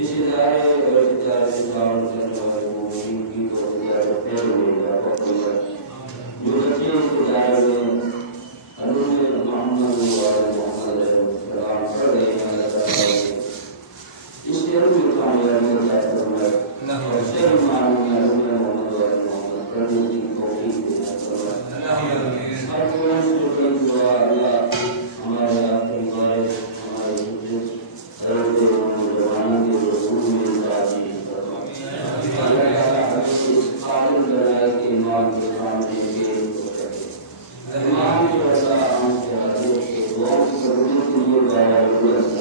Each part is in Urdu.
اس ادارے اور ادارے سے تعاون کرنے والے مومنین کی تو ادارے خیر ملے گا جو بچے اس ادارے میں حضرت محمد محمد سلام پڑھ رہے ہیں اللہ تعالیٰ اس کے روح کامیابی عطا فرمائے اور شر معلوم محمد محمد پڑھنے کی توفیق عطا فرمائے ہر کوئی سے کوئی دعا اللہ ہمارے آخری وارث ہمارے حضرت نوجوانوں کے رسول میں تعظیم فرمائے اللہ تعالیٰ ہمیں اس قابل بنائے کہ ایمان کے سامنے گیل کو کرے ایمان کے وسا عام کے حضرت کے دعا کی کرنے کے لیے دعا ضرورت کرتا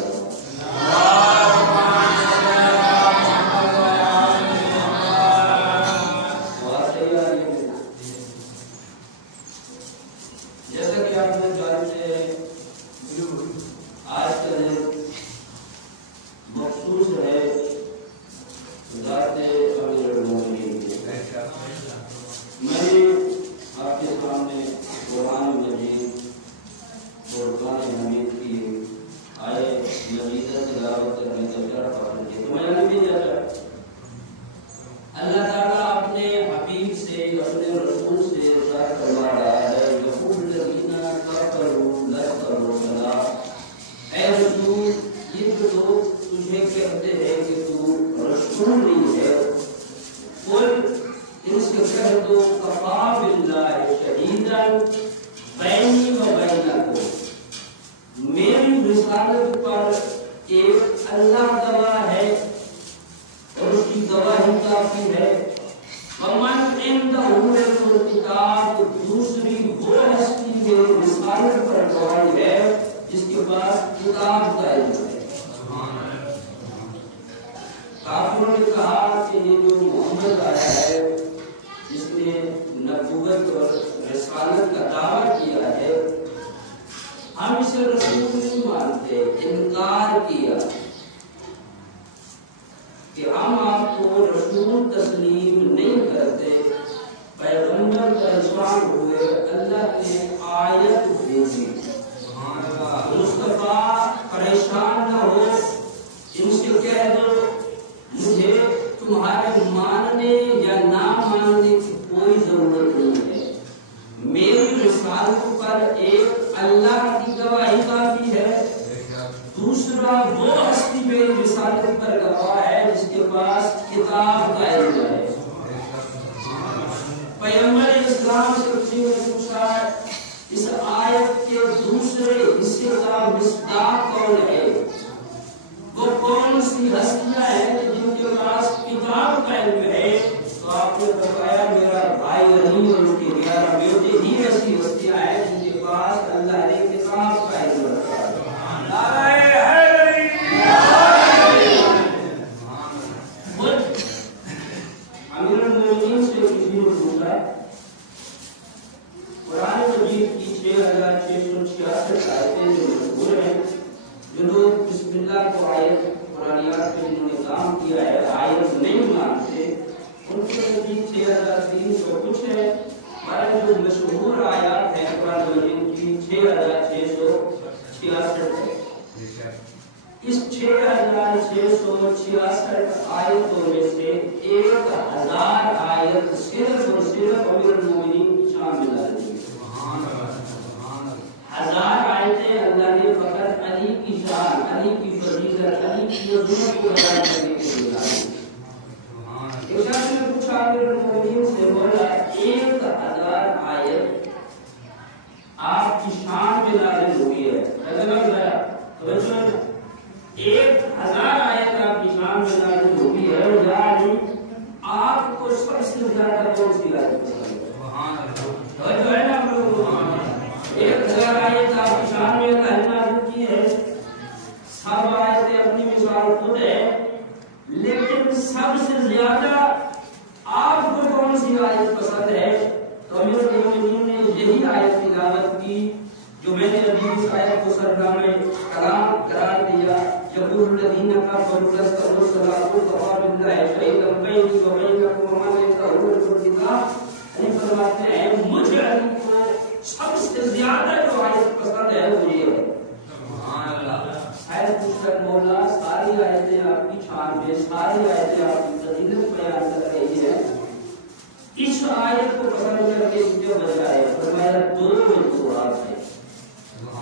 مولا ساری آیتیں آپ کی شان میں ساری آیتیں آپ کی فضیلت بیان کر رہی ہے. اس آیت کو پسند کر کے جو بجائے فرمایا دو رکوعات ہے.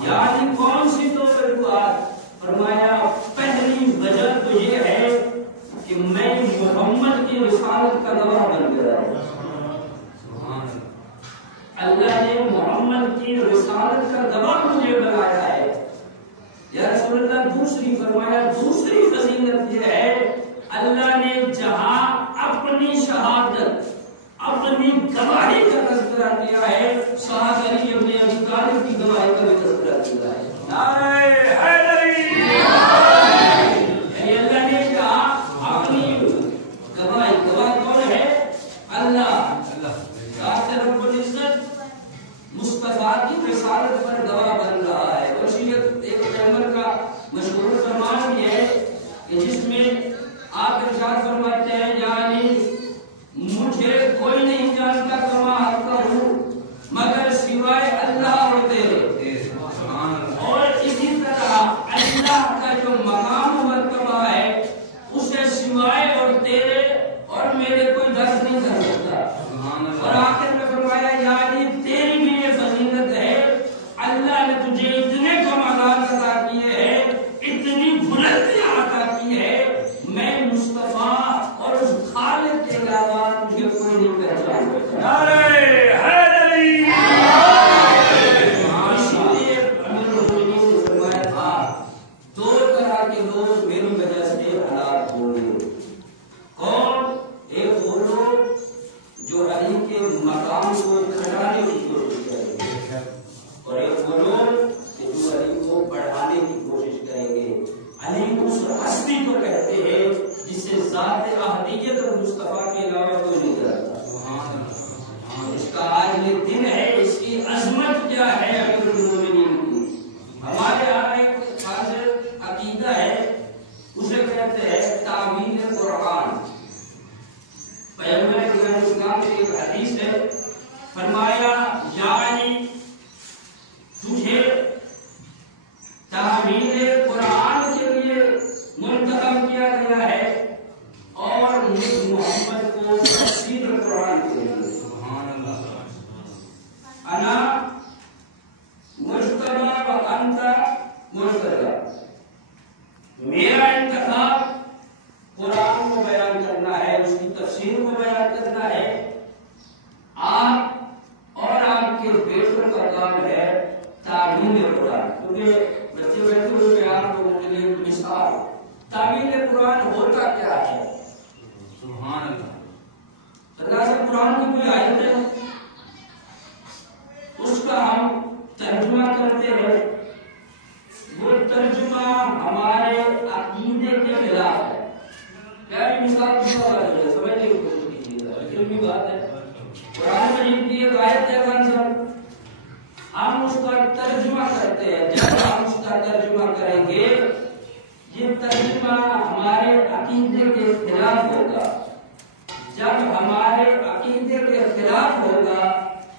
یعنی کون سی دو رکوعات؟ فرمایا پہلی وجہ تو یہ ہے کہ میں محمد کی رسالت کا گواہ بن گیا ہوں. اللہ نے محمد کی رسالت کا گواہ مجھے بنایا ہے. یا رسول اللہ دوسری فرمایا دوسری فضیلت یہ ہے اللہ نے جہاں اپنی شہادت اپنی گواہی کا تذکرہ کیا ہے صحابہ علی ابن ابی طالب کی گواہی کا بھی تذکرہ کیا ہے. نعرہ حیدری. یعنی اللہ نے کہا اپنی گواہی. گواہ کون ہے؟ اللہ. ذات رب العزت مصطفیٰ کی رسالت پر گواہ بن رہا ہے. وصیت ایک پیغمبر کا مشہور فرمان یہ ہے کہ جس میں آپ ارشاد فرماتے ہیں یعنی مجھے کوئی نہیں جانتا کما اکبر مگر سوائے اللہ اور تیرے. اور اسی طرح اللہ کا جو مقام و مرتبہ ہے اسے سوائے اور تیرے اور میرے کوئی درک نہیں کر سکتا. اور آخر میں فرمایا یعنی تیری بھی یہ فضیلت ہے اللہ نے تجھے اتنے کمالات عطا کیے ہیں اتنی بلندیاں عطا کی ہے میں مصطفیٰ اور اس خالق کے علاوہ مجھے کوئی نہیں پہچان سکتا. نعرہ حیدری. اسی لیے امیر المومنین نے فرمایا تھا دو طرح کے لوگ میری وجہ سے ہلاک ہوئے. کون؟ ایک وہ لوگ جو علی کے مقام کو گھٹانے کی کوشش کریں گے اور ایک وہ لوگ کہ جو علی کو بڑھانے کی کوشش کریں گے. علی اس ہستی کو کہتے ہیں جس سے ذات احدیت اور مصطفیٰ کے علاوہ کوئی نہیں کرتا. اس کا آج یہ دن ہے اس کی عظمت کیا ہے امیر المومنین کی. ہمارے یہاں ایک خاص عقیدہ ہے اسے کہتے ہیں تعویل قرآن. پیغمبر اسلام کی ایک حدیث ہے فرمایا یعنی تجھے تعویل قرآن کے لیے منتخب کیا گیا ہے اور محمد کو تفسیر قرآن کے لیے. انا مجتبی و انت مجتبی. میرا انتخاب قرآن کو بیان کرنا ہے اس کی تفسیر کو بیان کرنا ہے. آپ اور آپ کے بیٹوں کا کام ہے تعویل قرآن. کیونکہ بچے بیٹھے ہوئے میں آپ لوگوں کے لیے مثال تعویل قرآن ہوتا کیا ہے؟ سبحان اللہ. اللہ قرآن کی کوئی آیت ہے اس کا ہم ترجمہ کرتے ہیں وہ ترجمہ ہمارے عقیدے کے خلاف ہے. کیا بھی مثال سمجھنے کی کوشش کیجیے گا لیکن بھی بات ہے قرآن مجید کی ایک آیت ہے ہم اس کا ترجمہ کرتے ہیں. جب ہم اس کا ترجمہ کریں گے یہ ترجمہ ہمارے عقیدے کے خلاف ہوگا. جب ہمارے عقیدے کے خلاف ہوگا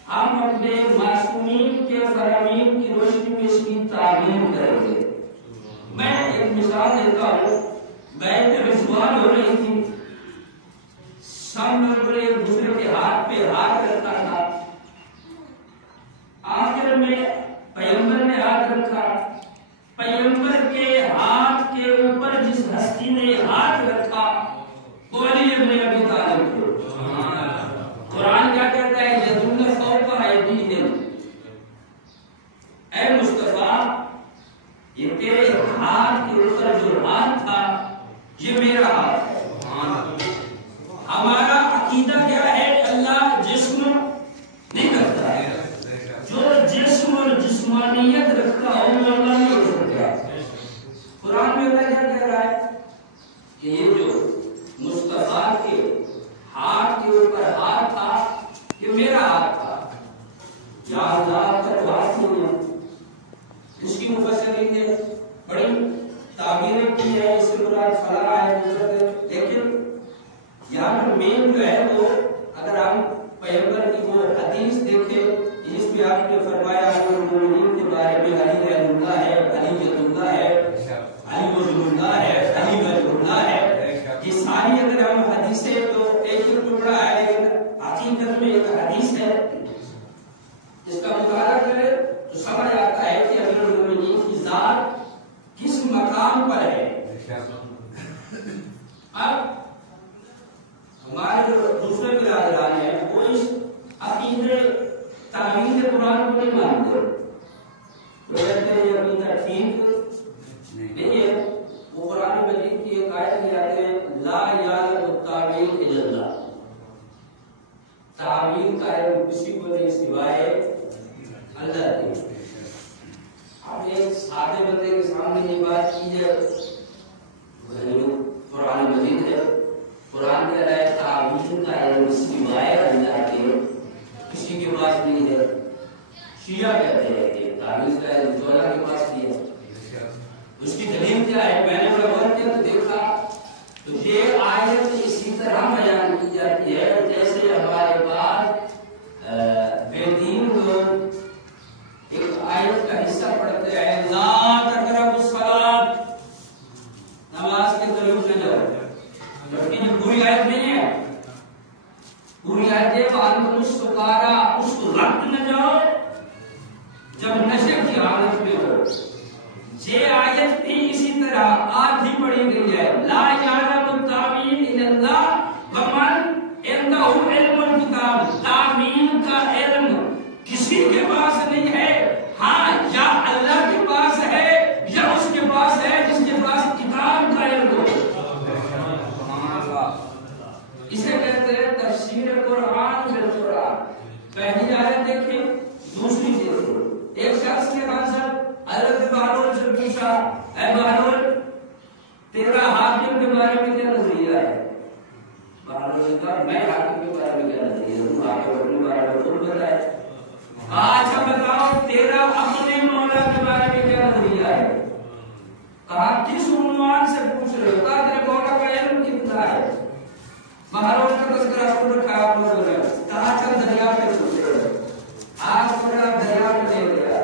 ہم اپنے معصومین کے فرامین کی روشنی میں اس کی تعمیر کریں گے. میں ایک مثال دیتا ہوں. بیعت رضوان ہو رہی تھی سب لوگ ایک دوسرے کے ہاتھ پہ ہاتھ رکھتا تھا. آخر میں پیغمبر نے ہاتھ رکھا. پیغمبر کے ہاتھ کے اوپر جس ہستی نے ہاتھ رکھا وہ علی ابن ابی طالب تھے. قرآن کیا کہتا ہے یدعون فوق ایدیہم. اے مصطفیٰ یہ تیرے ہاتھ کے اوپر جو ہاتھ تھا یہ میرا ہاتھ ہے. ہمارا عقیدہ کیا ہے اللہ جسم نہیں کرتا ہے. جو جسم اور جسمانیت رکھتا ہو وہ اللہ نہیں ہو سکتا. قرآن میں اللہ کیا کہہ رہا ہے کہ یہ جو مصطفیٰ کے ہاتھ کے اوپر ہاتھ تھا یہ میرا ہاتھ تھا. یا اللہ کا ہاتھ نہیں ہے. اس کی مفسرین نے بڑی تعبیریں کی ہے اس سے مراد فلاں ہے حضرت ہے. لیکن یہاں پر مین جو ہے وہ اگر ہم پیغمبر کی وہ حدیث دیکھیں جس میں آپ نے فرمایا المومنین کے بارے میں علی رضی اللہ ہے علی جد اللہ ہے علی وجہ اللہ ہے علی وجہ اللہ ہے ایک حدیث ہے، اس کا مطالعہ کرے تو سمجھ آتا ہے کہ امیر المومنین کی ذات کس مقام پر ہے۔ اب ہمارے جو دوسرے برادران ہیں وہ اس عقیدے تعویل قرآن کو نہیں مانتے، وہ کہتے ہیں یہ عقیدہ ٹھیک نہیں ہے۔ وہ قرآن مجید کی ایک آیت میں آتے ہیں لا یعلم التاویل الا اللہ، تعویل کا علم کسی کو نہیں سوائے اللہ کے۔ اب ایک سادے بندے کے سامنے یہ بات کی ہے، قرآن مجید ہے، قرآن کہہ رہا ہے تعویل کا علم سوائے اللہ کے کسی کے پاس نہیں ہے۔ شیعہ کہتے ہیں کہ تعویل کا علم جو اللہ کے پاس نہیں ہے۔ اس کی دلیل کیا ہے؟ میں نے بڑا غور کیا تو دیکھا تو یہ آیت اسی طرح بیان کی جاتی ہے جیسے ہمارے پاس بے دین لوگ ایک آیت کا حصہ پڑھتے ہیں لا تقربوا الصلاۃ، نماز کے قریب نہ جاؤ، جبکہ یہ پوری آیت نہیں ہے۔ پوری آیت ہے وانتم سکارا، اس وقت نہ جاؤ جب نشے کی حالت میں ہو۔ یہ آیت بھی اسی طرح آدھی پڑھی گئی ہے لا یعلم التاویل الا اللہ ومن عنده علم الکتاب، تعویل کا علم کسی کے پاس نہیں ہے، ہاں یا اللہ کے پاس ہے یا اس کے پاس ہے جس کے پاس کتاب کا علم ہو۔ اسے کہتے ہیں تفسیر قرآن بالقرآن۔ پہلی آیت دیکھیں، دوسری دیکھیں۔ ایک شخص نے کہا سر حضرت بہلول سے پوچھا اے بہلول تیرا حاکم کے بارے میں کیا نظریہ ہے؟ بہلول نے کہا میں حاکم کے بارے میں کیا نظریہ ہے؟ تم حاکم اپنے بارے میں خود بتائے۔ اچھا بتاؤ تیرا اپنے مولا کے بارے میں کیا نظریہ ہے؟ کہا کس عنوان سے پوچھ رہے ہو؟ کہا تیرے مولا کا علم کتنا ہے؟ بہلول کا تذکرہ سن رکھا آپ لوگوں نے، کہا چل دریا پہ چلتے ہیں۔ آج پورا دریا میں لے گیا،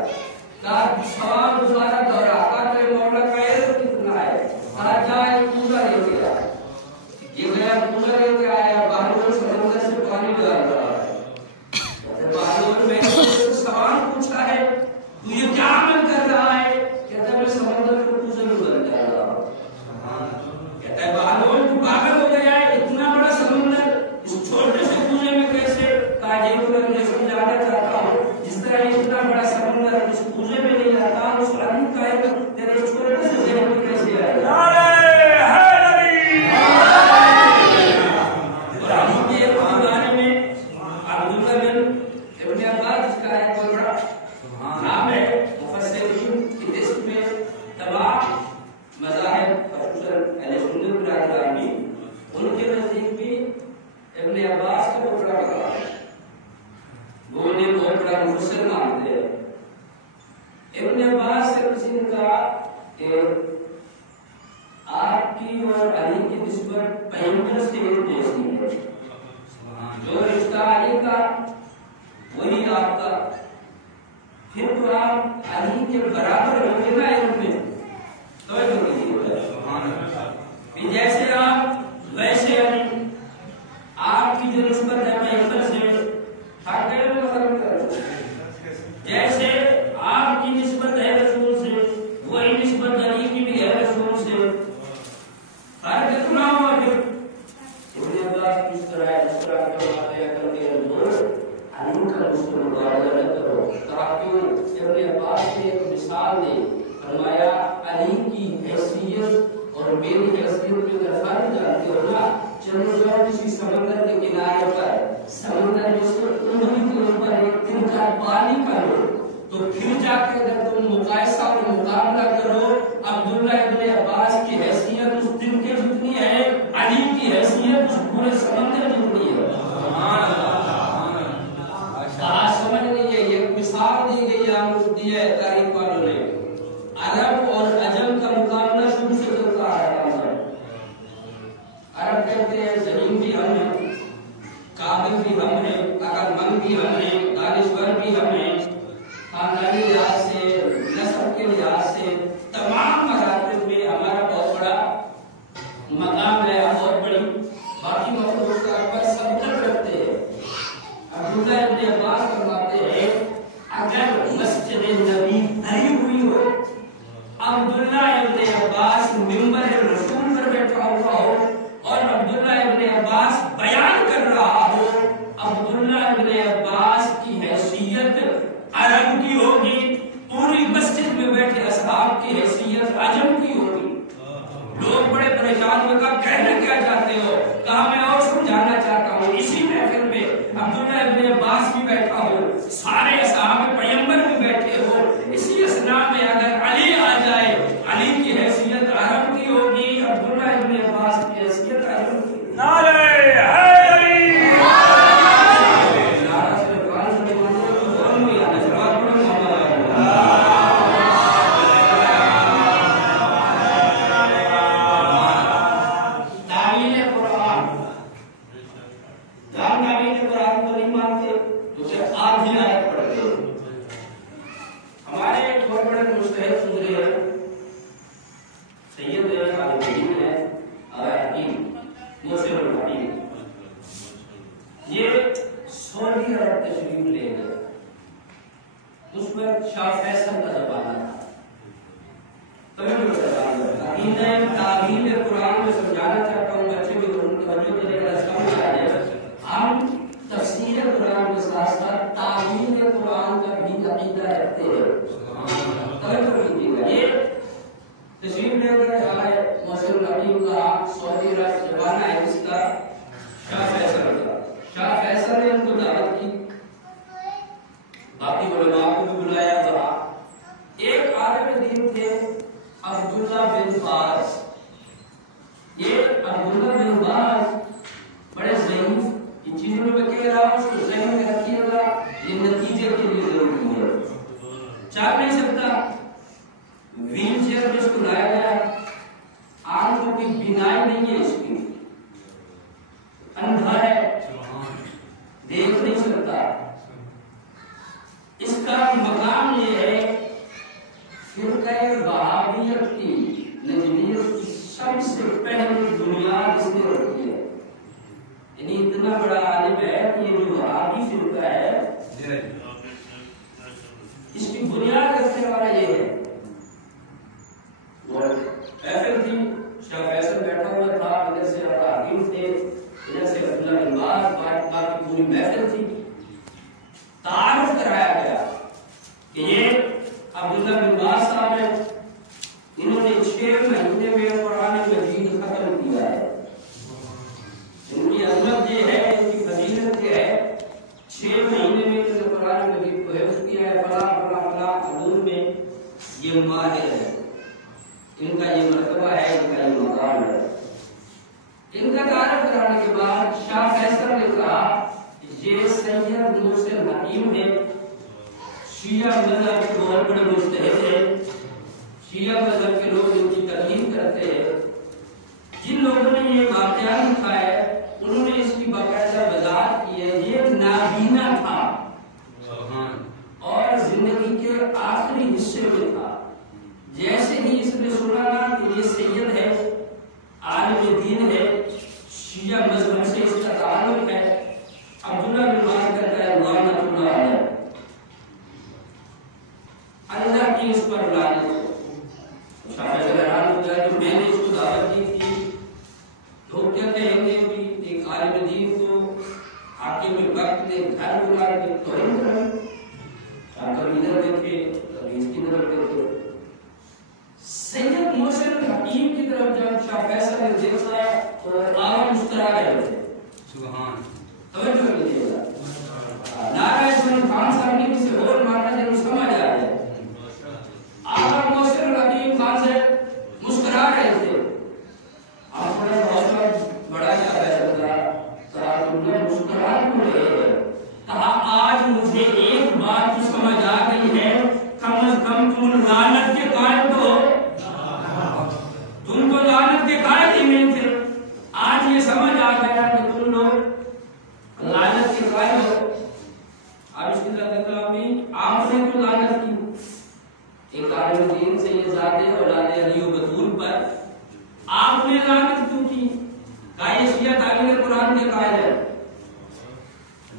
کہا سوال دوبارہ دہرا، کہا تیرے مولا کا علم کتنا ہے؟ کہا جا ایک کوزہ لے گیا، یہ گیا کوزہ لے کے آیا، بہلول سمندر سے پانی ڈال رہا ہے۔ بہلول میں نے سوال پوچھا ہے تو یہ کیا عمل کر رہا ہے؟ کہتا ہے میں سمندر کو کوزے میں بدل جا رہا ہوں۔ کہتا ہے بہلول تو پاگل ہو گیا ہے، اتنا بڑا سمندر اس چھوٹے سے کوزے میں کیسے؟ کہا یہ تو میں سمجھانا چاہتا ہوں جس طرح یہ اتنا بڑا سمندر اس کوزے میں نہیں آتا، اس عالم کا علم تیرے چھوٹے سے ذہن میں کیسے آئے گا؟ اور ہم کے بارے میں عبداللہ بن ابن عباس جس کا ایک بہت بڑا نام ہے، مفسرین کی لسٹ میں تمام مذاہب خصوصاً اہل سنت برادران میں ان کے نزدیک بھی ابن عباس کا بہت بڑا مقام ہے، وہ انہیں بہت بڑا مفسر مانتے ہیں۔ ابن عباس سے کسی نے کہا کہ آپ کی اور علی کی نسبت پیغمبر سے جیسی ہے، جو رشتہ علی کا وہی آپ کا، پھر تو آپ علی کے برابر ہوں گے نا علم میں، توجہ کیجیے، جیسے آپ ویسے علی، آپ کی جو نسبت ہے پیغمبر سے ہر علم میں فرق کرو، جیسے آپ کی نسبت ہے رسول سے وہی نسبت علی کی بھی ہے رسول سے، فرق اتنا ہوا کہ ابن عباس کس طرح ہے اس طرح کرواتے ہیں کر کے علی کا اس کو مقابلہ نہ کرو۔ تاکہ ابن عباس نے ایک مثال دی، فرمایا علی کی حیثیت اور میری حیثیت میں اگر فرق جانتے ہو نا، چلو جاؤ کسی سمندر کے کنارے پر، سمندر میں سے انگلی کے اوپر ایک تنکا پانی کا لو، تو پھر جا کے اگر تم مقایسہ اور مقابلہ کرو، عبداللہ ابن عباس کی حیثیت اس دن کے جتنی ہے، علی کی حیثیت اس پورے سمندر جتنی ہے۔ کہا سمجھ لیجیے، یہ مثال دی گئی دی ہے تاریخ والوں نے، عرب اور عجم کا مقابلہ شروع سے چلتا ہے۔ عرب کہتے ہیں زمین بھی ہم ہیں، قابل بھی ہم ہیں، عقل مند بھی ہم ہیں، دانشور بھی ہم ہیں، خاندانی لحاظ سے، نسب کے لحاظ سے، تمام مراتب میں ہمارا بہت بڑا مقام ہے، بہت بڑی، باقی مخلوق کا پر سب تک رکھتے ہیں۔ اب عبداللہ ابن عباس فرماتے ہیں اگر مسجد نبی بھری ہوئی ہو، عبداللہ ابن عباس ممبر رسول پر بیٹھا ہوا ہو اور عبداللہ ابن عباس بیان کر رہا ہو، عبداللہ ابن عباس کی حیثیت عرب کی ہوگی، پوری مسجد میں بیٹھے اصحاب کی حیثیت عجم کی ہوگی۔ لوگ بڑے پریشان ہوئے، کہا کہنا کیا چاہتے ہو؟ کہا میں اور سمجھانا چاہتا ہوں، اسی محفل میں عبداللہ ابن عباس بھی بیٹھا ہو، سارے اصحاب پیغمبر بھی بیٹھے ہو، اسی اثنا میں اگر علی آ جائے، علی کی حیثیت عرب کی ہوگی، عبداللہ ابن عباس کی حیثیت عجم کی ہوگی۔ نعرہ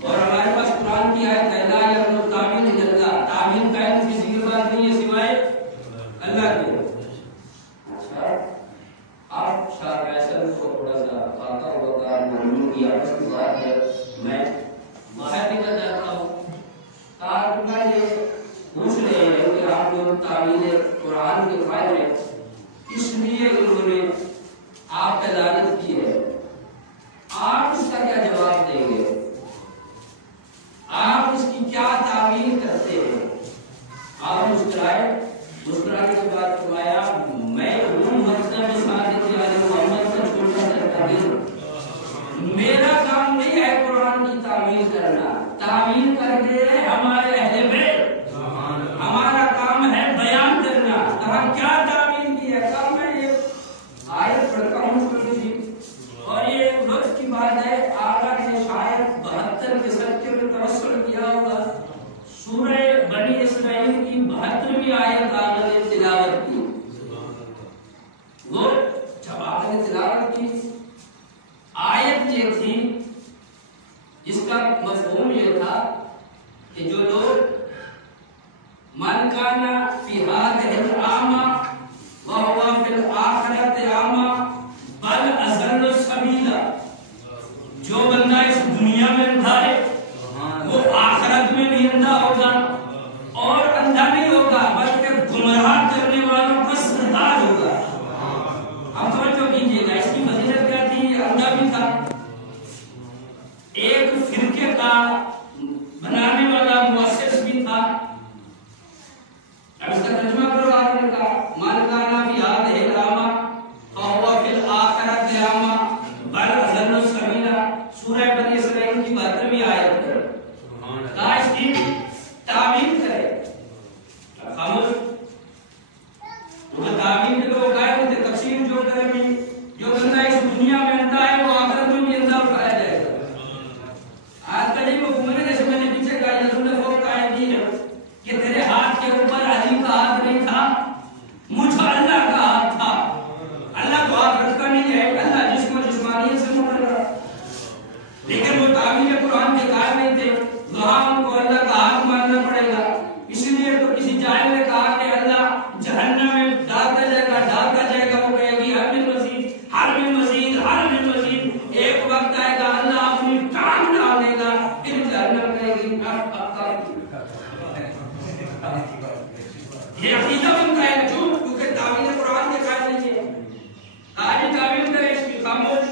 اور ہمارے پاس کی آپس کی بات ہے، میں باہر نکل جاتا ہوں۔ کارکنہ یہ پوچھ رہے ہیں کہ آپ لوگ تعویل قرآن کے قائل ہیں، اس لیے انہوں نے آپ پہ لعنت کی ہے، آپ اس کا کیا جواب دیں گے؟ آپ اس کی کیا تعویل کرتے ہیں؟ آپ مسکرائے، مسکرانے کے بعد فرمایا میں ہوں مطلب صادق علی محمد کا چھوٹا سا تغیر، میرا کام نہیں ہے قرآن کی تعویل کرنا، تعویل کر کے ہمارے اہل بیت، ہمارا کام ہے بیان کرنا۔ کہا کیا تعویل کی ہے؟ کہا میں یہ آیت پڑھتا ہوں چھوٹی سی، اور یہ وقت کی بات ہے، آقا نے شاید 72 کے صدقے میں توسل کیا ہوگا، سورہ بنی اسرائیل کی 72ویں آیت آقا نے تلاوت کی۔ وہ جب آقا نے تلاوت کی آیت یہ تھی جس کا مفہوم یہ تھا کہ جو لوگ من کانا فی ہذہ الاعمى وهو فی الآخرۃ اعمى بل اضل سبیلا، جو بندہ اس دنیا میں اندھا ہے وہ آخرت میں بھی اندھا ہوگا، اور اندھا نہیں ہوگا بلکہ گمراہ کرنے والوں کا سردار ہوگا۔ اب توجہ کیجیے گا، اس کی فضیلت کیا تھی؟ یہ اندھا بھی تھا، ایک فرقے کا بنانے والا مؤسس بھی تھا۔ اب اس کا ترجمہ کرو، آپ نے کہا من کانا فی ہذہ الاعمى فهو فی الآخرۃ اعمى بل اضل سبیلا، سورہ بنی اسرائیل کی 72ویں آیت ہے۔ کہا اس کی تعویل کرے، خاموش، وہ تعویل کے لوگ قائل تھے، تفسیر جو کرے بھی، جو بندہ اس دنیا میں اندھا ہے وہ آخرت میں بھی اندھا اٹھایا جائے گا۔ آج کا یہ مفہوم ہے، جیسے میں نے پیچھے کہا یزول فوق قائل کی ہے کہ تیرے ہاتھ کے اوپر علی کا ہاتھ نہیں تھا، مجھ اللہ کا ہاتھ تھا۔ اللہ تو آخرت کا نہیں ہے، اللہ جسم و جسمانیت سے مقرر، لیکن وہ تعویل قرآن کے قائل نہیں تھے، وہاں ان کو اللہ کا ہاتھ ماننا پڑے گا۔ اسی لیے تو کسی جاہل نے کہا کہ اللہ جہنم میں ڈالتا جائے گا، ڈالتا جائے گا، وہ کہے گی ہر من مزید، ہر من مزید، ہر من مزید، ایک وقت آئے گا اللہ اپنی ٹانگ ڈال دے گا، پھر جہنم کہے گی یہ عقیدہ بنتا ہے جھوٹ، کیونکہ تعویل قرآن کے قائل نہیں ہے۔ آج تعویل کرے اس کی، خاموش۔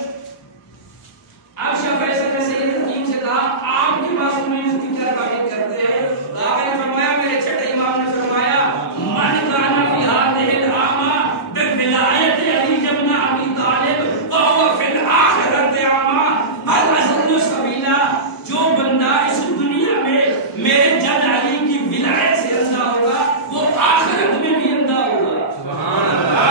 اب شاہ فیصل نے سید حکیم سے کہا آپ کی معصومیت کی کیا تعویل کرتے ہیں؟ آقا نے فرمایا، میرے چھٹے امام نے فرمایا من کان فی ہذہ الاعمى بولایت علی بن ابی طالب فهو فی الآخرۃ اعمى بل اضل سبیلا، جو بندہ اس دنیا میں میرے جد علی کی ولایت سے اندھا ہوگا وہ آخرت میں بھی اندھا ہوگا۔ سبحان اللہ۔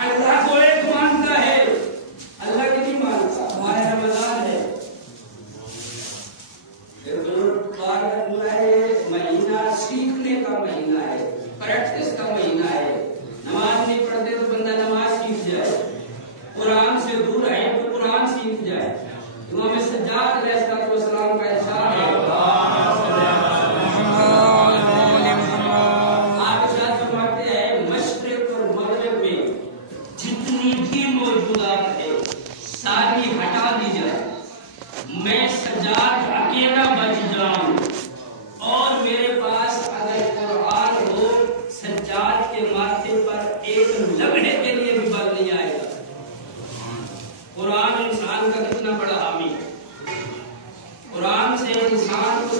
اللہ کو ایک مانتا ہے، اللہ کی نہیں مانتا۔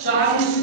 40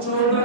14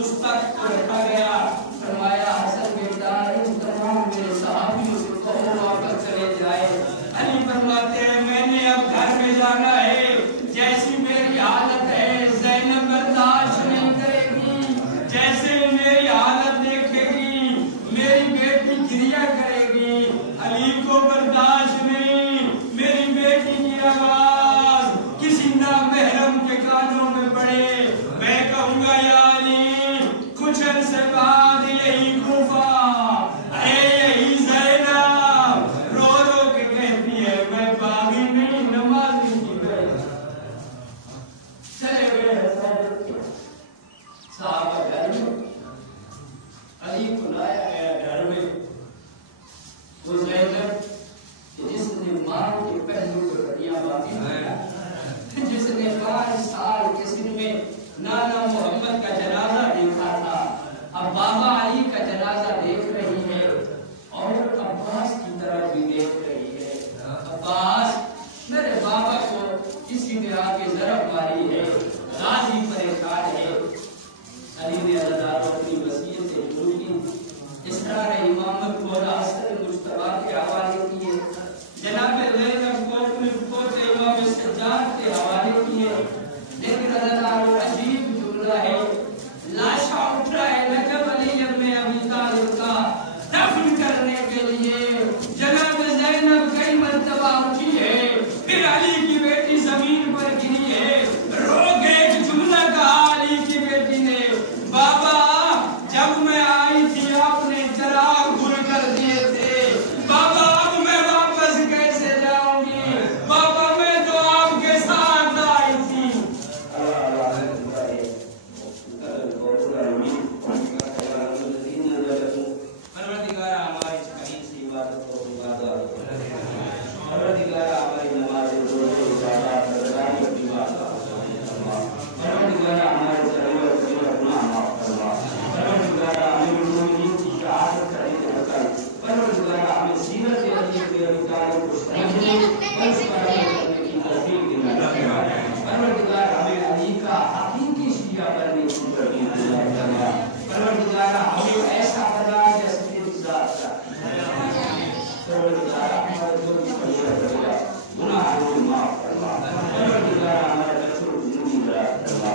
اس تخت کو رکھا گیا. فرمایا حسن بیٹا ان تمام میرے صحابیوں سے کہو واپس چلے جائے. علی فرماتے ہیں میں نے اب گھر میں جانا ہے. جیسی میری حالت ہے زینب برداشت نہیں کرے گی. جیسے میری حالت دیکھے گی میری بیٹی گریا کرے گی. علی کو برداشت نہیں میری بیٹی کی آواز کسی نامحرم کے کانوں میں پڑے. میں کہوں گا یا علی کچھ عرصے بعد یہی کوفہ یہی زینب رو رو کے کہتی ہے میں باغی نہیں نمازی کی گئی. چلے گئے صحابہ گھر میں. علی کو لایا گیا گھر میں. وہ زینب جس نے ماں کے پہلو پر ہڈیاں باندھی ہیں، جس نے 5 سال کے سن میں نانا محمد کا جنازہ دیکھا تھا، اب بابا علی کا جنازہ دیکھ رہی ہے اور عباس کی طرف بھی دیکھ رہی ہے. عباس میرے بابا کو کسی نے آگے ضرب ماری ہے، غازی پریشان ہے. علی نے عزادار اپنی وصیت سے شروع کی. اسرار امامت کو حسن مجتبیٰ کے حوالے کیے. جناب زینب کو اپنے پوتے امام سجاد کے حوالے کیے. لیکن عزادار عجیب جملہ ہے. لاشا اٹھ رہا ہے لقب علی ابن ابی طالب کا دفن کرنے کے لیے. جناب زینب کئی مرتبہ اٹھی ہے، پھر علی کی بیٹی زمین پر گری ہے. رو کے ایک جملہ کہا علی کی بیٹی نے، بابا جب میں آئی تھی آپ نے چراغ گل کر دیے تھے. بابا اب میں واپس کیسے جاؤں گی؟ بابا میں تو آپ کے ساتھ آئی تھی. پروردگار ہماری صحیح سی عبادت کو عبادت پروردگار ہماری نماز روزے عبادت پروردگار کی عبادت پروردگار ہمارے ضرورت کی گناہ معاف فرما. پروردگار ہمیں مومنین کی شہادت کرنے کا پروردگار ہمیں سیرت علی کے ابطال کو سمجھنے اور اس پر عمل کرنے کی توفیق دینا. پروردگار ہمیں علی کا حقیقی شیعہ بننے کی توفیق دینا. پروردگار ہمیں ایسا بنا جیسے تیری ذات کا. پروردگار ہمارے دل کی فضیلت کرنا گناہ کو معاف فرما. پروردگار ہمارے بچوں کو زندگی دراز فرما.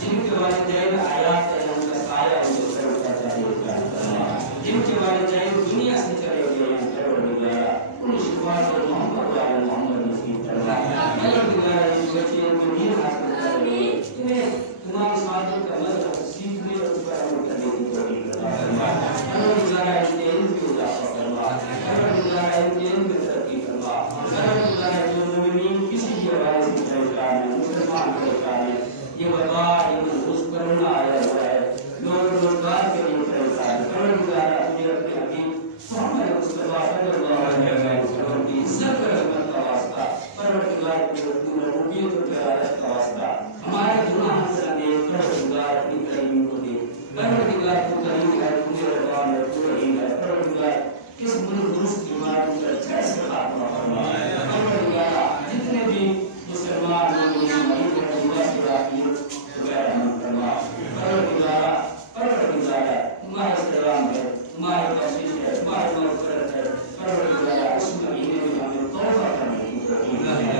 جن کے والدین حیات ہیں ان کا سایہ ان کو سر کا چاہیے فرما. جن کے والدین دنیا سے چلے گئے ہیں پروردگار ان شفاعت اور محمد والے محمد نصیب فرما. پروردگار ان بچے کو دین حاصل کرنے انہیں تمام ساتھوں کا مذہب سیکھنے اور اس پر عمل کرنے کی توفیق عطا فرما. پروردگار ان کے علم کی اضافہ فرما. پروردگار ان کے علم میں ترقی فرما. پروردگار جو مومنین کسی بھی حوالے سے پریشان ہیں مسلمان پریشان ہیں یہ وبا یہ روز کرونا آیا ہوا ہے لوگ روزگار کے لیے پریشان ہیں. پروردگار اپنے اپنے حبیب محمد مصطفیٰ صلی اللہ علیہ وسلم کی عزت و رحمت کا واسطہ پروردگار کی ربوبیت و جلالت کا واسطہ ہمارے گناہ سے دیکھ پروردگار اپنی کریمی کو دے. پروردگار کو کریم ہے تجھے رضوان ہے تو رحیم ہے. پروردگار کس ملک درست بیماری کا کیسے خاتمہ فرما. پروردگار جتنے بھی مسلمان مومنین مریض ہیں دعا سے راضی غیر رحم فرما. پروردگار ماہ سلام ہے ماہ بخشش ہے ماہ مغفرت ہے. پروردگار اس مہینے میں ہمیں توبہ کرنے کی توفیق دے.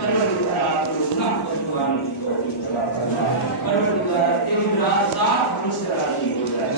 پروردگار آپ کو گناہ کو چھپانے کی توفیق عطا فرما. پروردگار تیری ذات ہم سے راضی ہو جائے.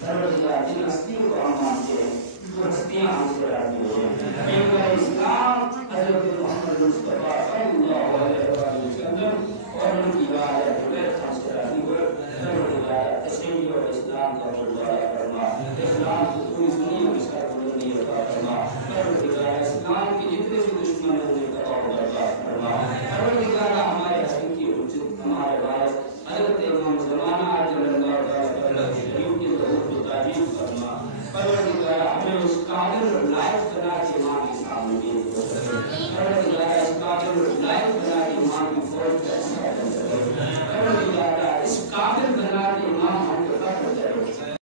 پروردگار جن ہستیوں کو ہم مانتے ہیں وہ ہستیاں ہم سے راضی ہو جائیں. پیغمبر اسلام حضرت محمد مصطفیٰ صلی اللہ علیہ وسلم اور ان کی والد بیت ہم سے راضی ہوئے. پروردگار تشریح اور اسلام کا بلوالا فرما. اسلام کو پوری دنیا میں سر بلندی عطا فرما. پروردگار اسلام کے جتنے بھی دشمن ہیں انہیں تباہ و برباد فرما. پروردگار ہمارے حقیقی حجت ہمارے وارث حضرت امام زمانہ عجل اللہ تعالی شریف کی ضرورت و تعریف فرما. پروردگار ہمیں اس قادر اور لائق بنا کے ماں کے سامنے دے. پروردگار اس قادر اور لائق بنا کے ماں کی فوج کا